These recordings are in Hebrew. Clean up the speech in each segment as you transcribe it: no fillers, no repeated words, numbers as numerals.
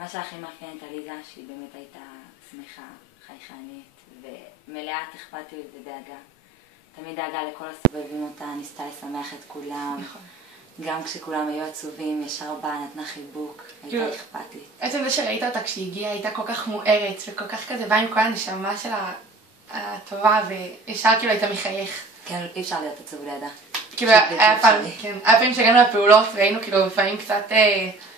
מה שהכי מאפיין את עליזה, שהיא באמת הייתה שמחה, חייכנית ומלאת אכפתיות ודאגה. תמיד דאגה לכל הסובבים אותה, ניסתה לשמח את כולם. נכון. גם כשכולם היו עצובים, ישר באה, נתנה חיבוק, הייתה אכפתית. בעצם זה שראית אותה כשהיא הגיעה, הייתה כל כך מוארת וכל כך כזה באה עם כל הנשמה שלה הטובה, וישר כאילו הייתה מחייך. כן, אי אפשר להיות עצוב לידה. כאילו היה פעמים שהגענו לפעולות ראינו כאילו לפעמים קצת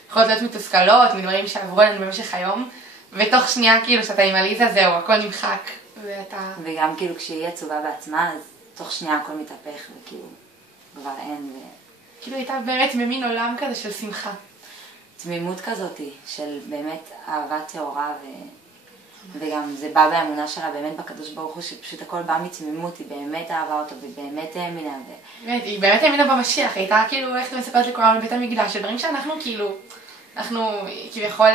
יכולות להיות מתוסכלות מדברים שעברו עלינו במשך היום, ותוך שנייה כאילו שאתה עם עליזה זהו, הכל נמחק ואתה... וגם כאילו כשהיא עצובה בעצמה, אז תוך שנייה הכל מתהפך וכאילו כבר אין כאילו הייתה באמת ממין עולם כזה של שמחה. תמימות כזאת של באמת אהבה טהורה וגם זה בא באמונה שלה באמת בקדוש ברוך הוא שפשוט הכל בא מתמימות, היא באמת אהבה אותו ובאמת האמינה. היא באמת האמינה במשיח, הייתה כאילו איך אתה מספרת לכולם בבית המקדש, דברים שאנחנו כאילו, אנחנו כביכול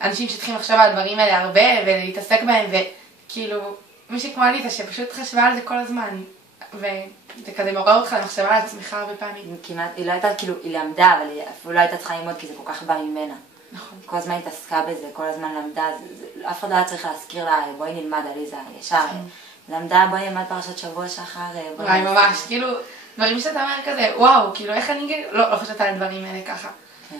אנשים שצריכים לחשוב על הדברים האלה הרבה ולהתעסק בהם, וכאילו מישהי כמו עליזה שפשוט חשבה על זה כל הזמן, וזה כזה מעורר אותך למחשבה על עצמך הרבה פעמים. כמעט, היא לא הייתה כאילו, היא למדה, אבל היא אפילו לא הייתה צריכה ללמוד כי זה כל כך בא ממנה. נכון. כל הזמן התעסקה בזה, כל הזמן למדה, אף אחד לא היה צריך להזכיר לה, בואי נלמד עליזה, ישר. למדה, בואי נלמד פרשת שבוע שחר. וואי, ממש, כאילו, דברים שאתה אומר כזה, וואו, כאילו איך אני לא חושבת על הדברים האלה ככה. כן.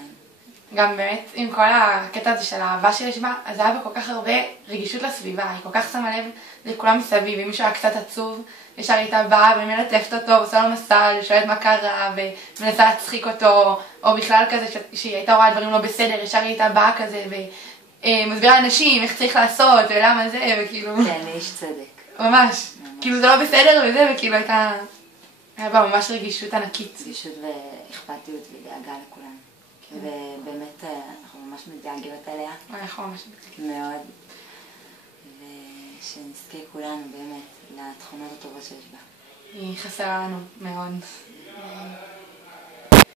גם באמת עם כל הקטע הזה של האהבה שיש בה, אז היה בה כל כך הרבה רגישות לסביבה, היא כל כך שמה לב לכולם מסביב, אם מישהו היה קצת עצוב, ישר הייתה באה ומלטפת אותו, עושה לו מסל, שואלת מה קרה, ומנסה להצחיק אותו, או בכלל כזה שהיא הייתה רואה דברים לא בסדר, ישר היא הייתה באה כזה, ומסבירה לאנשים איך צריך לעשות, ולמה זה, וכאילו... כן, איש צדק. ממש, כאילו זה לא בסדר וזה, וכאילו הייתה... היה בה ממש רגישות ענקית. רגישות ואכפתיות ודאגה לכולם. ובאמת אנחנו ממש מתגעגעות אליה. אנחנו ממש מתגעגעות. מאוד. ושנזכה כולנו באמת לתכונות הטובות שיש בה. היא חסרה לנו מאוד.